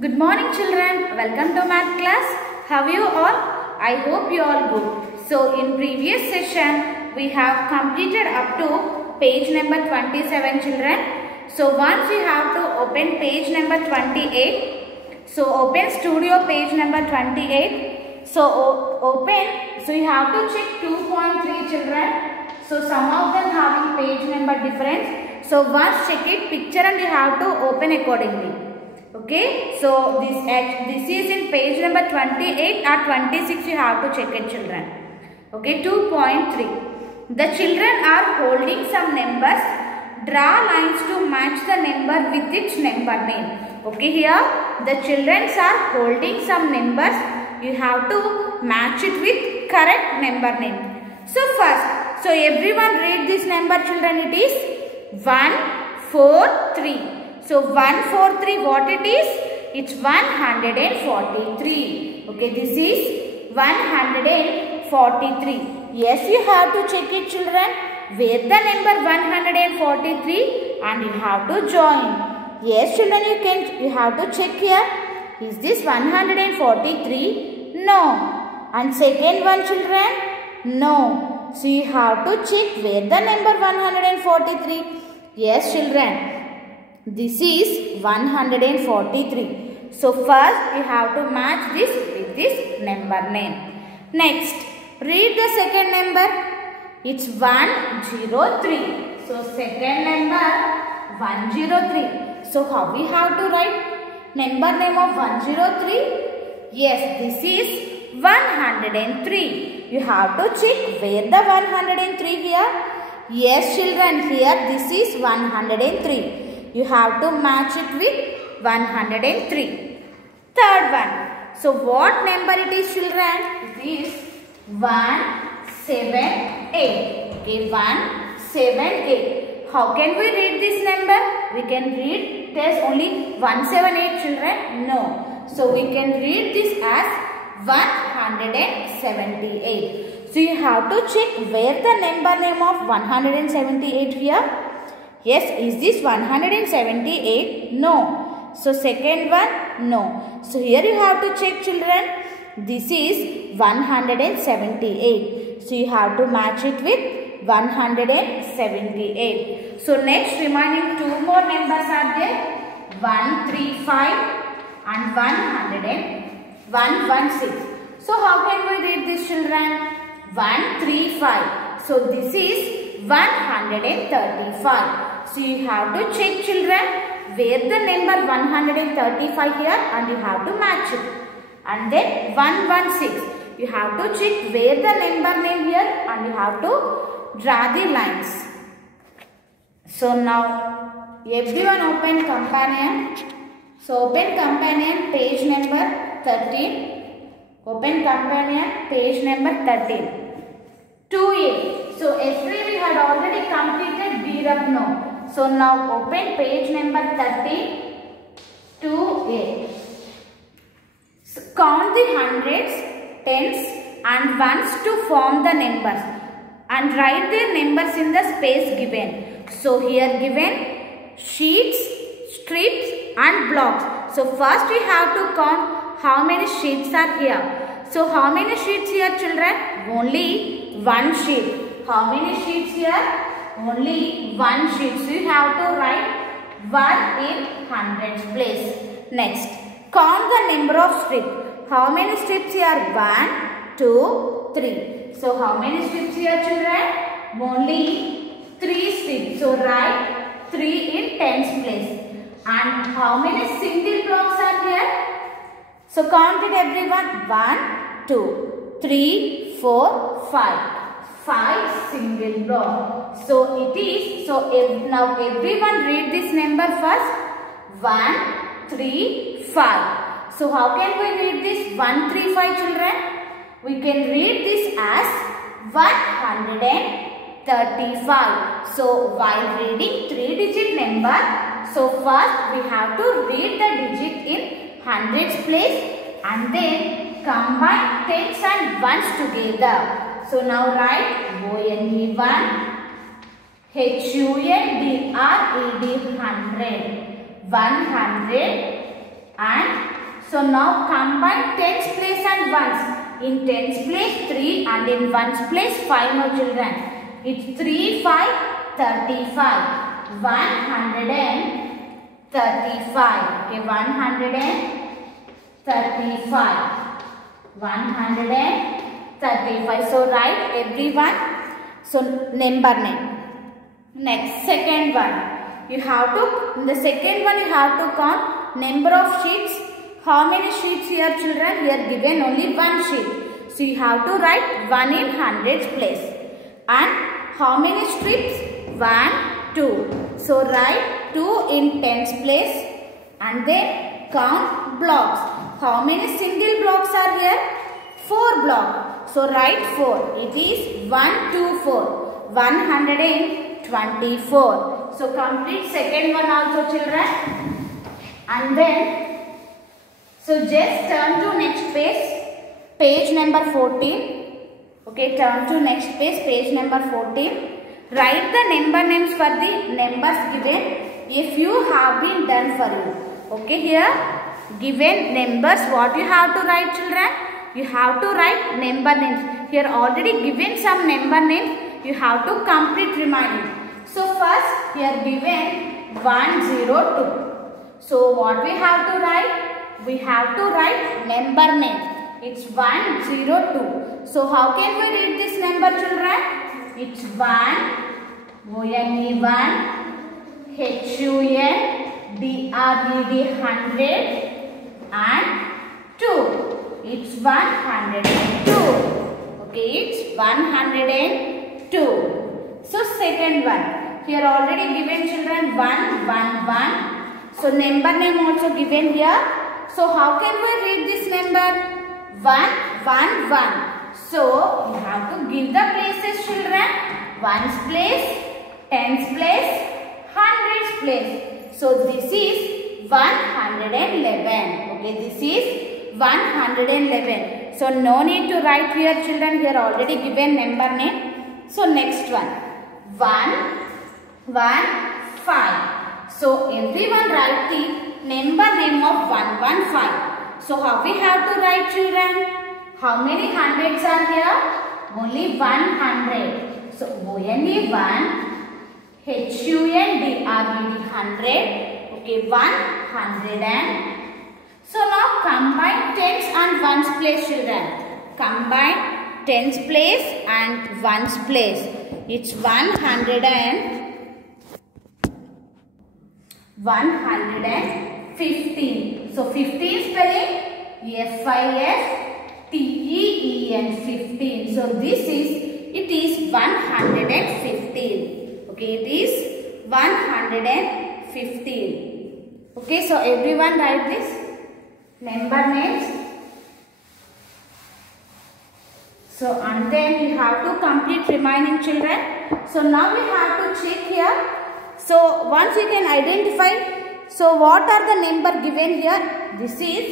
Good morning children, welcome to math class. How are you all? I hope you all good. So in previous session we have completed up to page number 27 children. So once you have to open page number 28. So open studio page number 28. So open, so you have to check 2.3 children. So some of them having page number difference. So once check it picture and you have to open accordingly. Okay, so this is in page number 28 or 26 you have to check it children. Okay, 2.3. The children are holding some numbers. Draw lines to match the number with its number name. Okay, here the children are holding some numbers. You have to match it with correct number name. So first, so everyone read this number children. It is 1, 4, 3. So 143 what it is? It's 143. Okay, this is 143. Yes, you have to check it children. Where the number 143 and you have to join. Yes children, you have to check here. Is this 143? No. And second one children? No. So you have to check where the number 143. Yes children. This is 143. So first you have to match this with this number name. Next, read the second number. It's 103. So second number 103. So how we have to write number name of 103? Yes, this is 103. You have to check where the 103 here. Yes children, here this is 103. You have to match it with 103. Third one. So what number it is children? It is 178. Okay, 178. How can we read this number? We can read there's only 178 children? No. So we can read this as 178. So you have to check where the number name of 178 here. Yes, is this 178? No. So second one? No. So here you have to check children. This is 178. So you have to match it with 178. So next remaining two more numbers are there. 135 and 116. So how can we read this children? 135. So this is 135. So you have to check children where the number 135 here and you have to match it. And then 116. You have to check where the number name here and you have to draw the lines. So now everyone open companion. So open companion page number 13. Open companion page number 13. 2A. So yesterday we had already completed beat up now. So now open page number 30, 2A. So count the hundreds, tens and ones to form the numbers and write their numbers in the space given. So here given sheets, strips and blocks. So first we have to count how many sheets are here. So how many sheets here children? Only one sheet. How many sheets here? Only one sheet. So you have to write 1 in hundreds place. Next, count the number of strips. How many strips here? 1, 2, 3. So how many strips here children? Only 3 strips. So write 3 in tens place. And how many single blocks are here? So count it everyone. 1, 2, 3, 4, 5. 5 single block. So it is, so now everyone read this number first. 1, 3, 5. So how can we read this 135 children? We can read this as 135. So while reading 3-digit number, so first we have to read the digit in hundreds place and then combine tens and ones together. So now write ONE 1, HUNDRED 100, 100 and So now combine tens place and ones. In tens place 3 and in ones place 5 no children. It's 3, 5, 35. 135. Okay, 135. 135. So write everyone. So number name. Next, second one. You have to, in the second one you have to count number of sheets. How many sheets here children? Here given only one sheet. So you have to write 1 in hundreds place. And how many strips? 1, 2. So write 2 in tens place and then count blocks. How many single blocks are here? 4 blocks. So write 4. It is 1, 2, 4. 124. So complete second one also children. And then, so just turn to next page. Page number 14. Okay, turn to next page. Page number 14. Write the number names for the numbers given if you have been done for you. Okay, here given numbers, what you have to write children? You have to write number names. Here already given some number names. You have to complete remaining. So first here given 102. So what we have to write? We have to write number name. It's 102. So how can we read this number children? It's 1, O-N-E 1, H-U-N-D-R-E-D 100 and 2. It's 102. Okay, it's 102. So second one. Here already given children 1, 1, 1. So number name also given here. So how can we read this number? 1, 1, 1. So you have to give the places children. Ones place, tens place, hundreds place. So this is 111. Okay, this is 111. So no need to write here children. Here already given number name. So next one. 1, 1, 5. So everyone write the number name of 115. So how we have to write children? How many hundreds are here? Only 100. So O-N-E 1, H-U-N-D-R-E-D 100. Okay, 100 and. So now combine tens and ones place children. Combine tens place and ones place. It's 115. So 15 spelling F-I-F-T-E-E-N 15. So this is, it is 115. Okay, it is 115. Okay, so everyone write this number names. So and then you have to complete remaining children. So now we have to check here. So once you can identify, so what are the number given here? This is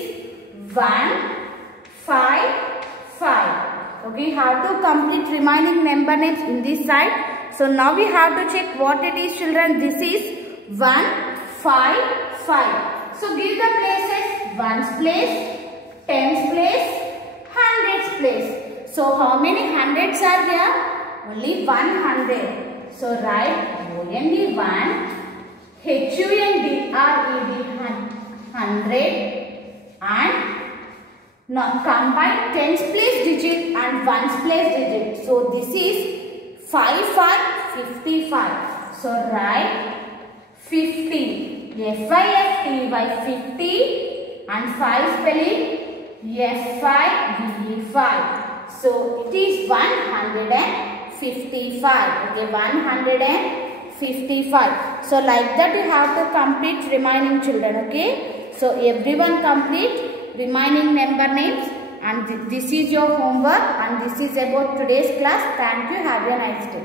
155. Okay, you have to complete remaining number names in this side. So now we have to check what it is children. This is 155. So give the places. Ones place, tens place, hundreds place. So how many hundreds are here? Only 100. So write O-N-E 1, H-U-N-D-R-E-D 100 and now combine tens place digit and ones place digit. So this is 55. So write 50. F-I-F-T-Y 50 and 5 spelling F-I-V-E 5. So it is 155. Okay, 155. So like that you have to complete remaining children. Okay. So everyone complete remaining number names, and this is your homework, and this is about today's class. Thank you. Have a nice day.